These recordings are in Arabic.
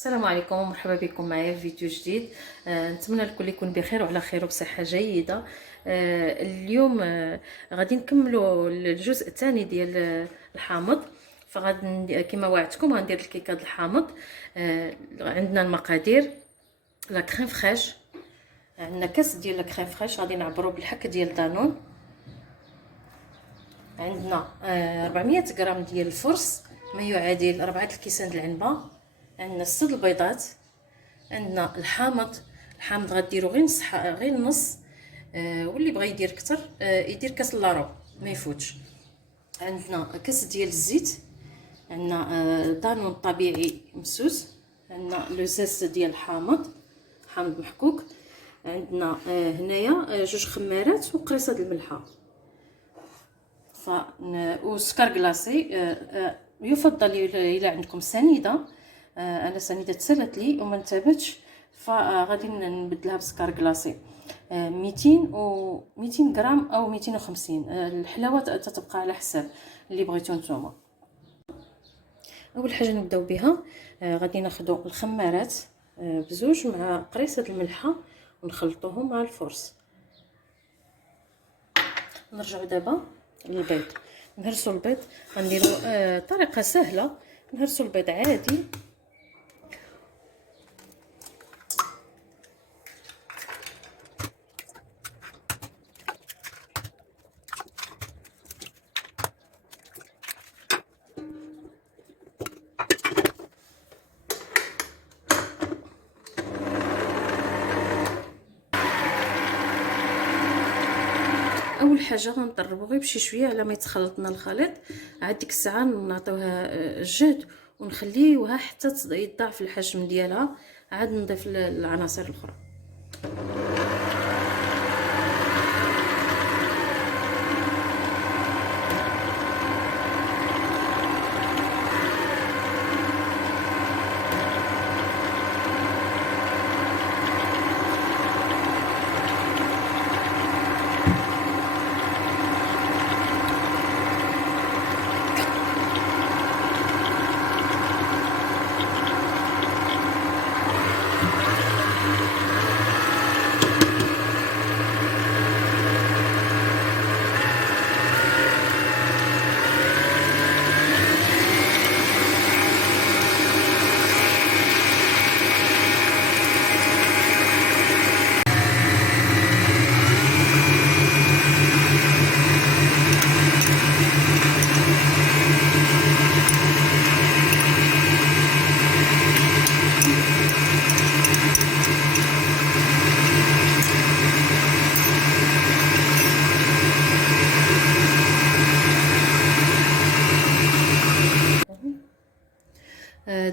السلام عليكم ومرحبا بكم معايا في فيديو جديد. نتمنى الكل يكون بخير وعلى خير وبصحه جيده. اليوم غادي نكملوا الجزء الثاني ديال الحامض. فغادي كما وعدتكم غندير الكيكه ديال الحامض. عندنا المقادير: لا كريم فريش، عندنا كاس ديال لا كريم فريش غادي نعبروا بالحك ديال دانون، عندنا 400 غرام ديال الفرص ما يعادل 4 الكيسان ديال العنبه، عندنا 6 البيضات، عندنا الحامض غديروا غير نص، واللي بغى يدير اكثر يدير كاس لارو ما يفوتش. عندنا كاس ديال الزيت، عندنا دانون طبيعي مسوس، عندنا لو زاز ديال حامض محكوك، عندنا هنايا 2 خمارات وقريصه د الملحه وسكر كلاصي. يفضل الى عندكم سنيده، انا سنيده تسالت لي وما انتبتش فغادي نبدلها بسكر كلاصي. 200 غرام او 250. الحلاوه تتبقى على حساب اللي بغيتو نتوما. اول حاجه نبداو بها، غادي ناخذوا الخمارات بزوج مع قريصه الملحه ونخلطوهم مع الفرص. نرجعوا دابا للبيض، نهرسوا البيض. غنديروا طريقه سهله، نهرسوا البيض عادي اول حاجه غنطربوا غير بشي شويه على ما يتخلط لنا الخليط. عاد ديك الساعه نعطيوها الجهد ونخليوها حتى يضاعف الحجم ديالها، عاد نضيف العناصر الاخرى.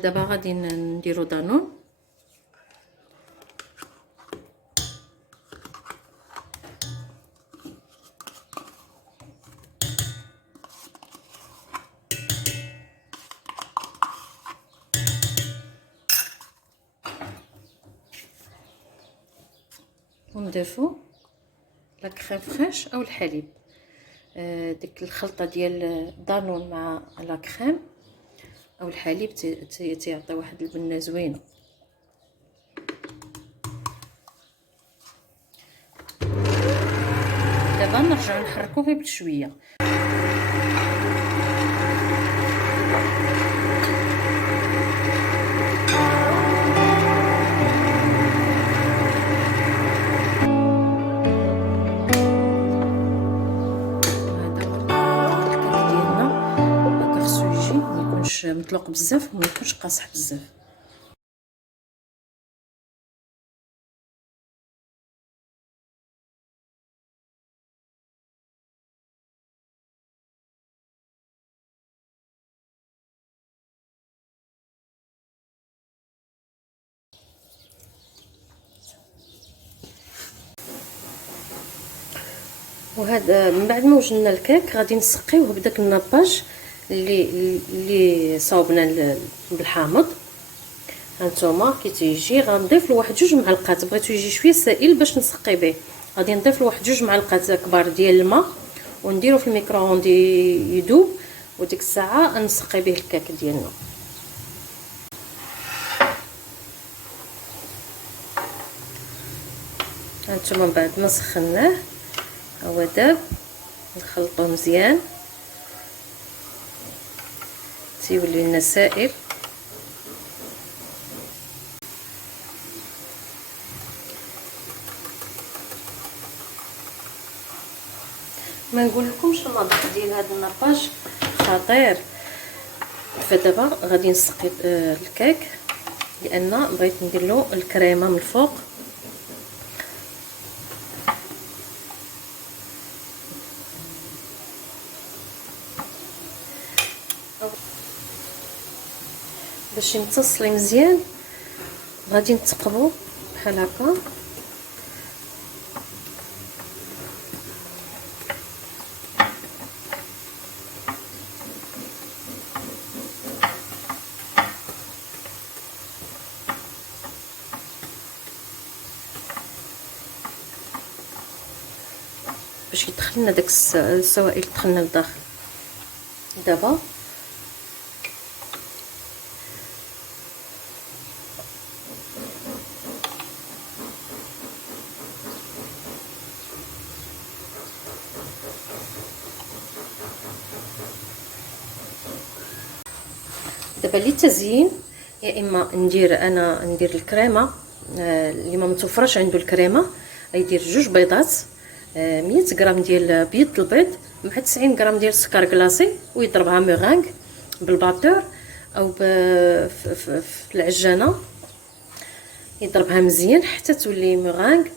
دابا غادي نديرو دانون. ونضيفو لا كريم فريش او الحليب. ديك الخلطه ديال دانون مع لا كريم او الحليب تيعطي واحد البنه زوينه. دابا نرجعو نحركو غير بشويه. مطلوق بزاف وما يكونش قاصح بزاف. وهذا من بعد ما وجدنا الكيك غادي نسقيوه بداك الناباج اللي صاوبنا بالحامض. هانتوما كي تيجي غنضيف له واحد 2 معلقات، بغيتو يجي شويه سائل باش نسقي به، غادي نضيف له واحد 2 معلقات كبار ديال الماء ونديرو في الميكرووند يذوب، وديك الساعه نسقي به الكيك ديالنا. هانتوما من بعد ما سخناه هو داب، نخلطوه مزيان تيولي لنا سائل. ما نقولكمش المذاق ديال هذا النباج خطير. فدابا غادي نسقي الكيك لان بغيت ندير له الكريمه من الفوق. باش يمتص لي مزيان غادي نتقبو بحال هكا. باش يدخل لنا داك السوائل تدخلنا لداخل. دابا للتزيين يا اما ندير الكريمه اللي ما متوفرش عنده الكريمه، غيدير 2 بيضات، 100 غرام ديال بيض البيض مع 90 غرام ديال السكر كلاصي، ويضربها ميغانغ بالباتور او في العجانه، يضربها مزيان حتى تولي ميغانغ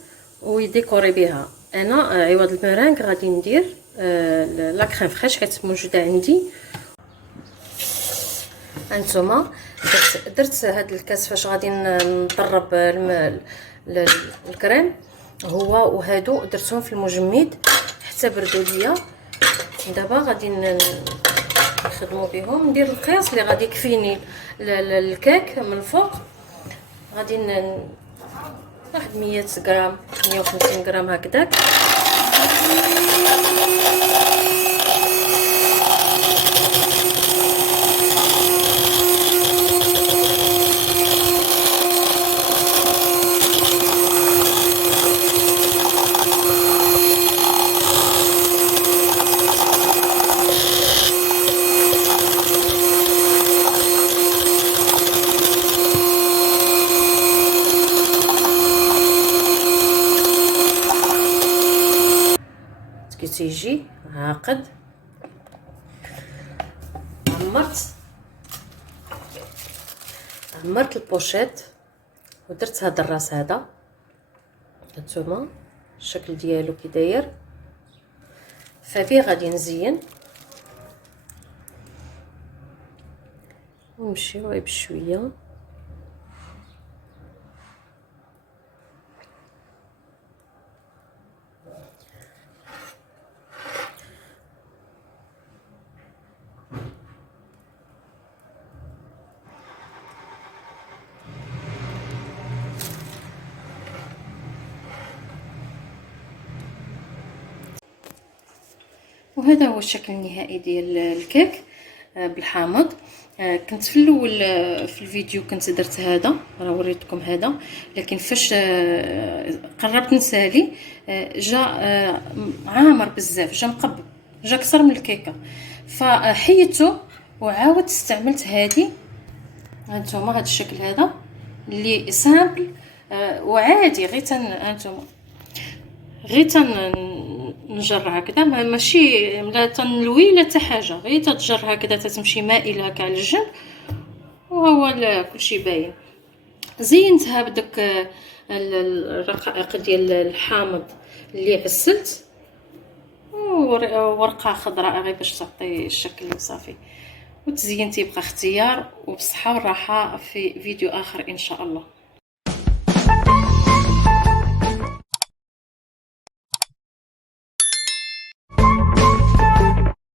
ويديكوري بها. انا عوض الميرانغ غادي ندير لا كريم فريش حيت موجوده عندي. هانتوما درت هاد الكاس فاش غادي نطرب الكريم هو وهادو درتهم في المجمد حتى بردوا ليا. دابا غادي نخدموا بهم، ندير القياس اللي غادي يكفيني الكيك من الفوق. غادي واحد 100 غرام 150 غرام هكذاك. تيجي عاقد. عمرت البوشيط ودرت هذا الراس هذا، هانتوما الشكل ديالو كي داير. فبيه غادي نزين ونمشيو غير بشويه. وهذا هو الشكل النهائي ديال الكيك بالحامض. كنت في الاول في الفيديو كنت درت هذا، راه وريتكم هذا، لكن فاش قربت نسالي جا عامر بزاف، جا مقبب، جا كثر من الكيكه، فحيدته وعاودت استعملت هذه. هانتوما هذا الشكل هذا اللي سامبل وعادي، غير نجر هكذا، ماشي لا تنلوي لا حتى حاجه، غير تتجر هكذا، تتمشي مائله هكا على الجنب وهو كلشي باين. زينتها بداك الرقائق ديال الحامض اللي عسلت، ورقه خضراء غير باش تعطي الشكل صافي. والتزيين تيبقى اختيار، وبصحه والراحه في فيديو اخر ان شاء الله.